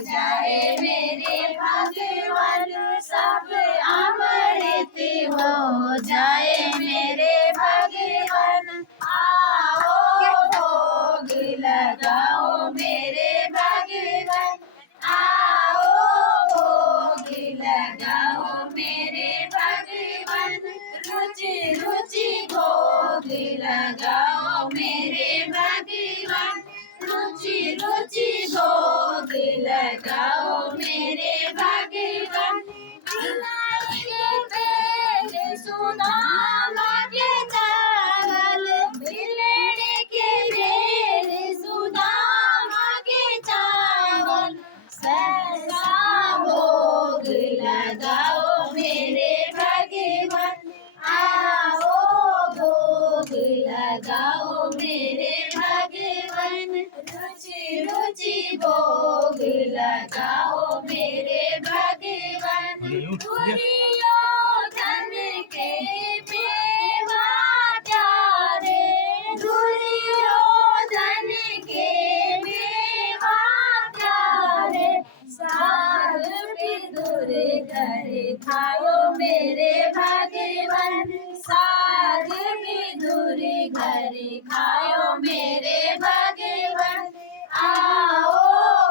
जाए मेरे भगवान, सब अमृत हो जाए मेरे भगवान। आओ भोग लगाओ मेरे भगवान, आओ भोग लगाओ मेरे भगवान। रुचि रुचि भोग लगाओ मेरे भगवान, रुचि रुचि भोग लगाओ मेरे भगवान। बिलाई के तेल सुदामा के चावल, बिलड़ी के तेल सुदामा के चावल, सहसा भोग लगाओ मेरे भगवान। आओ भोग लगाओ मेरे भगवान, रुचि रुचि भोग लगाओ मेरे भगवान। दुर्योधन के मेवा प्यारे, दुर्योधन के मेवा प्यारे, साग विदुर घर खाओ मेरे भगवान, साग विदुर घर खाओ मेरे भगवान। आओ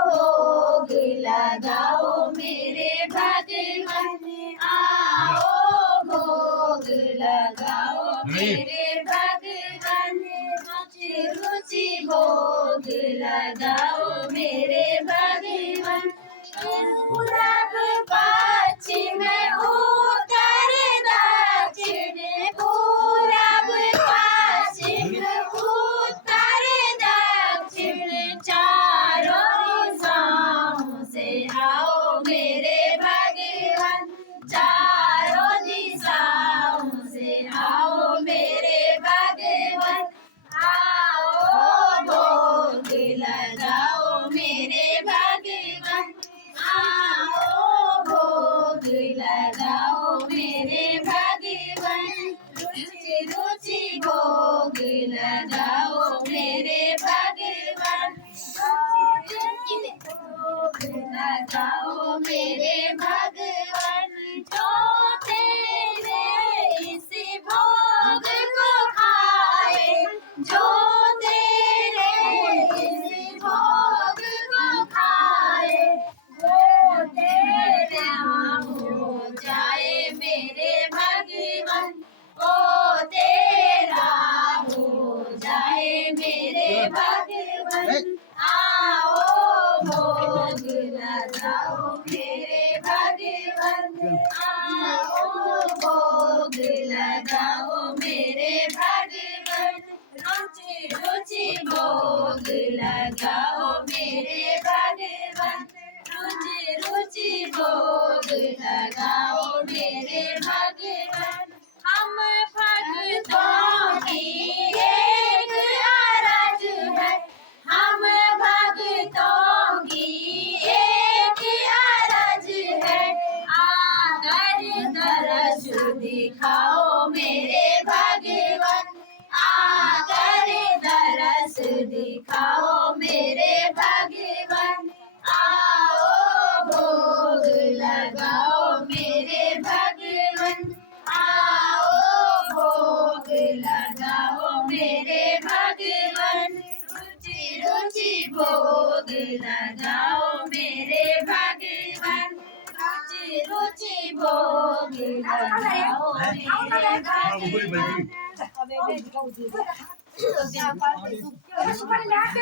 भोग लगाओ मेरे भगवान, आओ भोग लगाओ मेरे भगवान। रुचि रुचि भोग लगाओ मेरे भगवान। पूरब पश्चिम उत्तर दक्षिण, पूरब पश्चिम उत्तर दक्षिण, चारों दिशाओं से आओ मेरे भगवान, चारों दिशाओं से आओ मेरे भगवान। आओ भोग लगाओ मेरे भगवान, आओ भोग लगाओ मेरे भगवान। रुचि रुचि भोग लगाओ मेरे भगवान, रुचि भोग लगाओ मेरे भगवान। जो तेरे इस भोग को खाए, जो तेरे इस भोग को खाए, वो तेरा हो जाए मेरे भगवान, वो तेरा हो जाए मेरे भगवान। आओ भोग लगाओ मेरे भगवान, आओ भोग लगाओ मेरे भगवान। रुचि रुचि भोग लगाओ मेरे भगवान, रुचि रुचि भोग लगाओ मेरे भगवान। हम भक्तों की एक अरज है, हम भक्तों की एक अरज है, आकर दरस दिखाओ मेरे भगवान, आकर दरस दिखाओ मेरे भगवान। आओ भोग लगाओ मेरे भगवान, आओ भोग लगाओ मेरे भगवान। रुचि रुचि भोग लगाओ मेरे भगवान, रुचि रुचि भोग लगाओ मेरे भगवान।